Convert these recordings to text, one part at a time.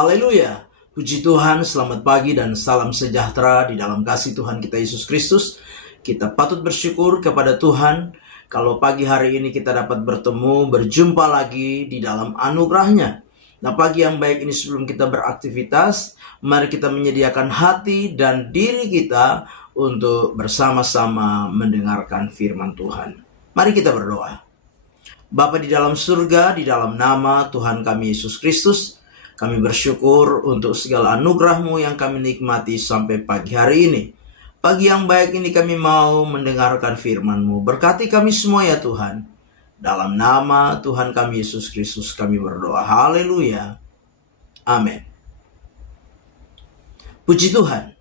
Haleluya. Puji Tuhan, selamat pagi dan salam sejahtera di dalam kasih Tuhan kita Yesus Kristus. Kita patut bersyukur kepada Tuhan kalau pagi hari ini kita dapat bertemu, berjumpa lagi di dalam anugerah-Nya. Nah, pagi yang baik ini sebelum kita beraktivitas, mari kita menyediakan hati dan diri kita untuk bersama-sama mendengarkan firman Tuhan. Mari kita berdoa. Bapa di dalam surga, di dalam nama Tuhan kami Yesus Kristus, kami bersyukur untuk segala anugerah-Mu yang kami nikmati sampai pagi hari ini. Pagi yang baik ini kami mau mendengarkan firman-Mu. Berkati kami semua ya Tuhan. Dalam nama Tuhan kami Yesus Kristus kami berdoa. Haleluya. Amin. Puji Tuhan.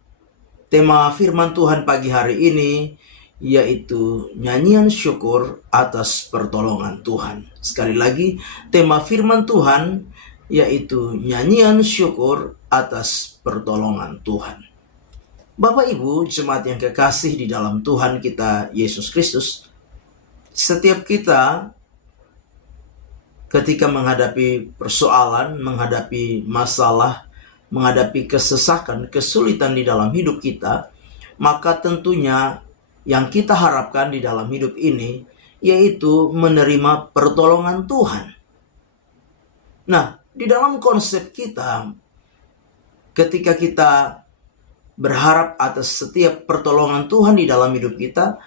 Tema firman Tuhan pagi hari ini yaitu nyanyian syukur atas pertolongan Tuhan. Sekali lagi, tema firman Tuhan yaitu nyanyian syukur atas pertolongan Tuhan. Bapak Ibu, jemaat yang kekasih di dalam Tuhan kita Yesus Kristus, setiap kita ketika menghadapi persoalan, menghadapi masalah, menghadapi kesesakan, kesulitan di dalam hidup kita, maka tentunya yang kita harapkan di dalam hidup ini yaitu menerima pertolongan Tuhan. Nah, di dalam konsep kita, ketika kita berharap atas setiap pertolongan Tuhan di dalam hidup kita,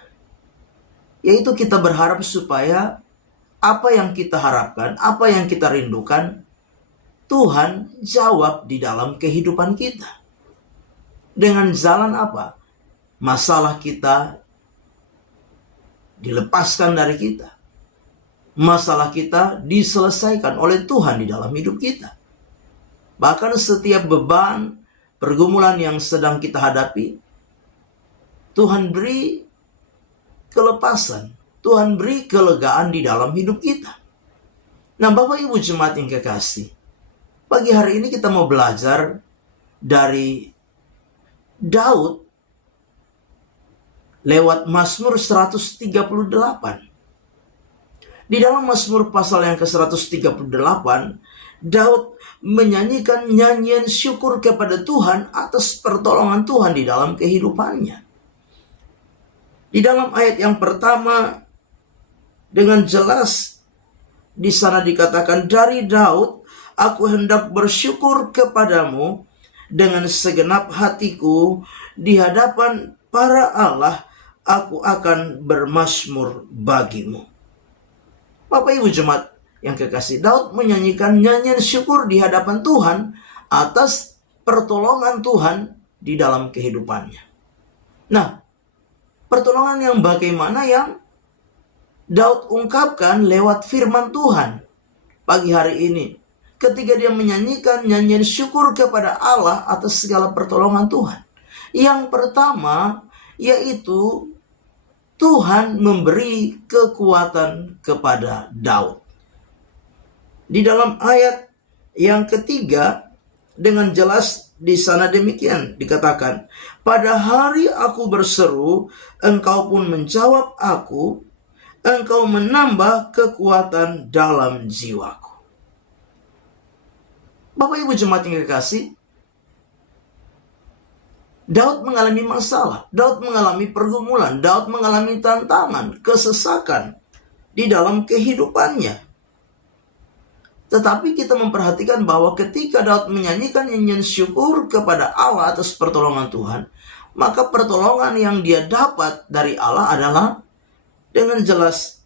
yaitu kita berharap supaya apa yang kita harapkan, apa yang kita rindukan, Tuhan jawab di dalam kehidupan kita. Dengan jalan apa? Masalah kita dilepaskan dari kita. Masalah kita diselesaikan oleh Tuhan di dalam hidup kita. Bahkan setiap beban, pergumulan yang sedang kita hadapi, Tuhan beri kelepasan, Tuhan beri kelegaan di dalam hidup kita. Nah, Bapak Ibu jemaat yang kekasih, pagi hari ini kita mau belajar dari Daud lewat Mazmur 138. Di dalam Mazmur pasal yang ke-138, Daud menyanyikan nyanyian syukur kepada Tuhan atas pertolongan Tuhan di dalam kehidupannya. Di dalam ayat yang pertama, dengan jelas di sana dikatakan, dari Daud, aku hendak bersyukur kepadamu dengan segenap hatiku, di hadapan para Allah, aku akan bermazmur bagimu. Bapak Ibu jemaat yang kekasih, Daud menyanyikan nyanyian syukur di hadapan Tuhan atas pertolongan Tuhan di dalam kehidupannya. Nah, pertolongan yang bagaimana yang Daud ungkapkan lewat firman Tuhan pagi hari ini, ketika dia menyanyikan nyanyian syukur kepada Allah atas segala pertolongan Tuhan. Yang pertama yaitu Tuhan memberi kekuatan kepada Daud. Di dalam ayat yang ketiga, dengan jelas di sana demikian dikatakan, pada hari aku berseru, engkau pun menjawab aku, engkau menambah kekuatan dalam jiwaku. Bapak Ibu jemaat yang kekasih, Daud mengalami masalah, Daud mengalami pergumulan, Daud mengalami tantangan, kesesakan di dalam kehidupannya. Tetapi kita memperhatikan bahwa ketika Daud menyanyikan nyanyian syukur kepada Allah atas pertolongan Tuhan, maka pertolongan yang dia dapat dari Allah adalah dengan jelas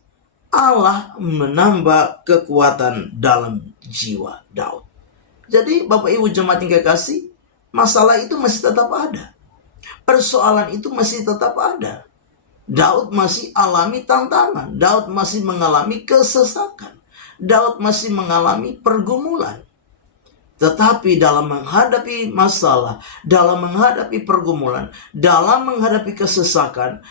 Allah menambah kekuatan dalam jiwa Daud. Jadi Bapak Ibu jemaat yang kekasih, masalah itu masih tetap ada. Persoalan itu masih tetap ada. Daud masih alami tantangan. Daud masih mengalami kesesakan. Daud masih mengalami pergumulan. Tetapi dalam menghadapi masalah, dalam menghadapi pergumulan, dalam menghadapi kesesakan,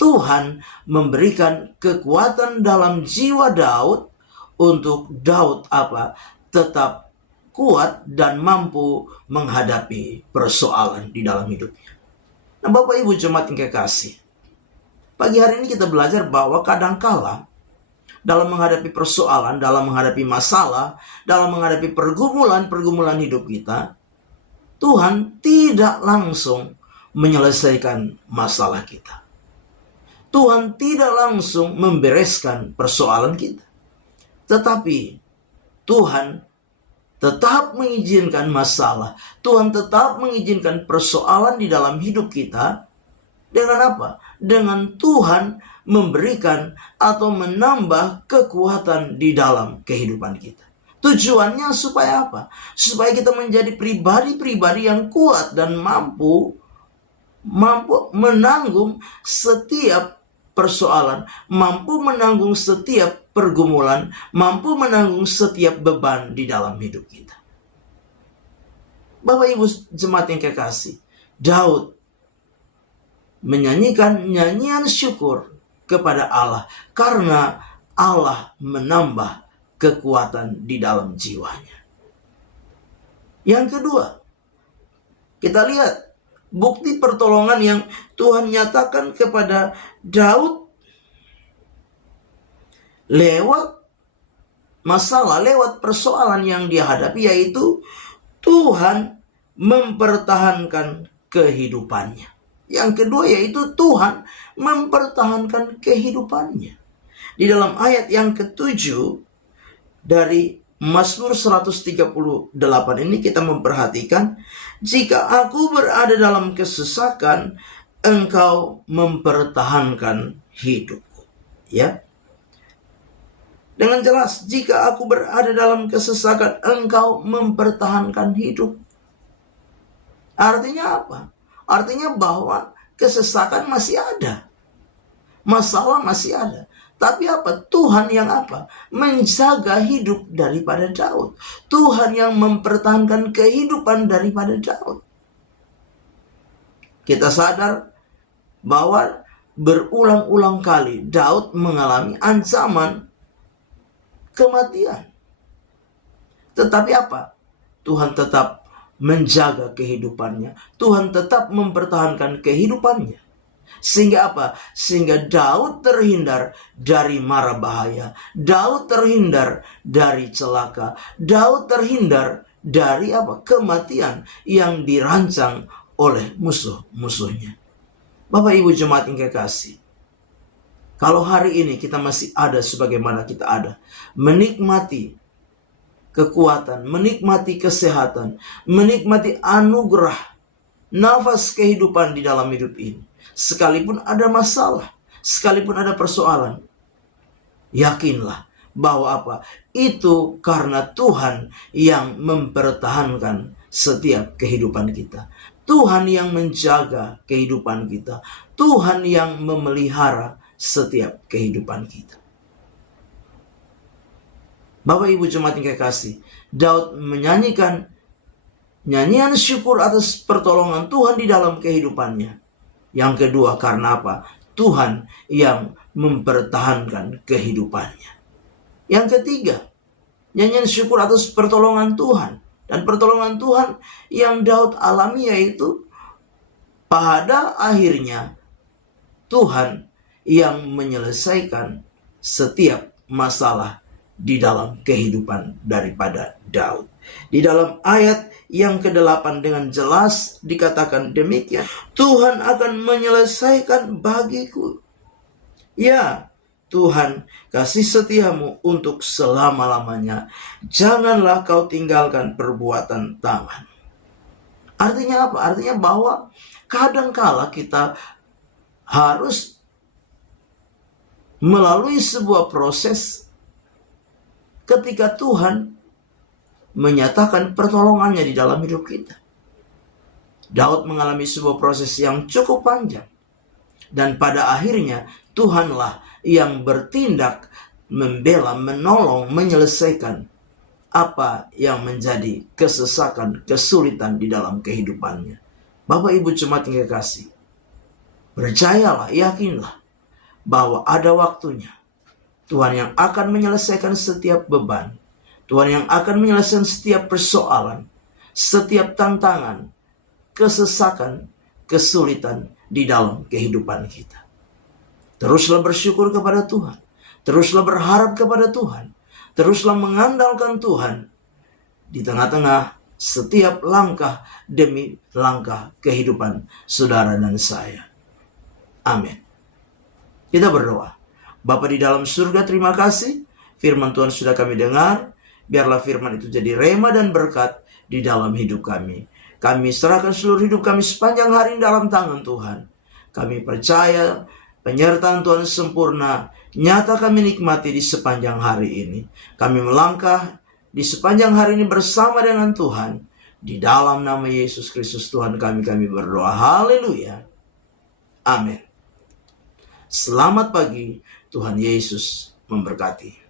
Tuhan memberikan kekuatan dalam jiwa Daud untuk Daud tetap kuat dan mampu menghadapi persoalan di dalam hidupnya. Nah, Bapak Ibu jemaat yang kekasih, pagi hari ini kita belajar bahwa kadangkala dalam menghadapi persoalan, dalam menghadapi masalah, dalam menghadapi pergumulan hidup kita, Tuhan tidak langsung menyelesaikan masalah kita. Tuhan tidak langsung membereskan persoalan kita. Tetapi Tuhan tetap mengizinkan masalah. Tuhan tetap mengizinkan persoalan di dalam hidup kita. Dengan apa? Dengan Tuhan memberikan atau menambah kekuatan di dalam kehidupan kita. Tujuannya supaya apa? Supaya kita menjadi pribadi-pribadi yang kuat dan mampu menanggung setiap persoalan, mampu menanggung setiap pergumulan, mampu menanggung setiap beban di dalam hidup kita. Bapak Ibu jemaat yang kekasih, Daud menyanyikan nyanyian syukur kepada Allah karena Allah menambah kekuatan di dalam jiwanya. Yang kedua, kita lihat bukti pertolongan yang Tuhan nyatakan kepada Daud lewat masalah, lewat persoalan yang dia hadapi, yaitu Tuhan mempertahankan kehidupannya. Yang kedua yaitu Tuhan mempertahankan kehidupannya. Di dalam ayat yang ke-7 dari Mazmur 138 ini kita memperhatikan, jika aku berada dalam kesesakan, Engkau mempertahankan hidupku. Ya. Dengan jelas, jika aku berada dalam kesesakan, Engkau mempertahankan hidup. Artinya apa? Artinya bahwa kesesakan masih ada. Masalah masih ada. Tapi apa? Tuhan yang apa? Menjaga hidup daripada Daud. Tuhan yang mempertahankan kehidupan daripada Daud. Kita sadar bahwa berulang-ulang kali Daud mengalami ancaman kematian. Tetapi apa? Tuhan tetap menjaga kehidupannya. Tuhan tetap mempertahankan kehidupannya. Sehingga apa? Sehingga Daud terhindar dari mara bahaya. Daud terhindar dari celaka. Daud terhindar dari apa? Kematian yang dirancang oleh musuh-musuhnya. Bapak Ibu jemaat yang kekasih, kalau hari ini kita masih ada sebagaimana kita ada, menikmati kekuatan, menikmati kesehatan, menikmati anugerah, nafas kehidupan di dalam hidup ini, sekalipun ada masalah, sekalipun ada persoalan, yakinlah bahwa apa? Itu karena Tuhan yang mempertahankan setiap kehidupan kita. Tuhan yang menjaga kehidupan kita. Tuhan yang memelihara setiap kehidupan kita. Bapak Ibu jemaat yang kekasih, Daud menyanyikan nyanyian syukur atas pertolongan Tuhan di dalam kehidupannya. Yang kedua, karena apa? Tuhan yang mempertahankan kehidupannya. Yang ketiga, nyanyian syukur atas pertolongan Tuhan. Dan pertolongan Tuhan yang Daud alami yaitu pada akhirnya Tuhan yang menyelesaikan setiap masalah di dalam kehidupan daripada Daud. Di dalam ayat yang ke-8 dengan jelas dikatakan demikian, Tuhan akan menyelesaikan bagiku. Ya, Tuhan, kasih setiamu untuk selama-lamanya. Janganlah kau tinggalkan perbuatan tangan. Artinya apa? Artinya bahwa kadangkala kita harus melalui sebuah proses ketika Tuhan menyatakan pertolongannya di dalam hidup kita. Daud mengalami sebuah proses yang cukup panjang. Dan pada akhirnya Tuhanlah yang bertindak, membela, menolong, menyelesaikan apa yang menjadi kesesakan, kesulitan di dalam kehidupannya. Bapak Ibu jemaat yang kekasih, percayalah, yakinlah bahwa ada waktunya Tuhan yang akan menyelesaikan setiap beban. Tuhan yang akan menyelesaikan setiap persoalan, setiap tantangan, kesesakan, kesulitan di dalam kehidupan kita. Teruslah bersyukur kepada Tuhan. Teruslah berharap kepada Tuhan. Teruslah mengandalkan Tuhan di tengah-tengah setiap langkah demi langkah kehidupan saudara dan saya. Amin. Kita berdoa. Bapa di dalam surga, terima kasih. Firman Tuhan sudah kami dengar. Biarlah firman itu jadi rema dan berkat di dalam hidup kami. Kami serahkan seluruh hidup kami sepanjang hari dalam tangan Tuhan. Kami percaya penyertaan Tuhan sempurna nyata kami nikmati di sepanjang hari ini. Kami melangkah di sepanjang hari ini bersama dengan Tuhan. Di dalam nama Yesus Kristus Tuhan kami berdoa. Haleluya. Amin. Selamat pagi. Tuhan Yesus memberkati.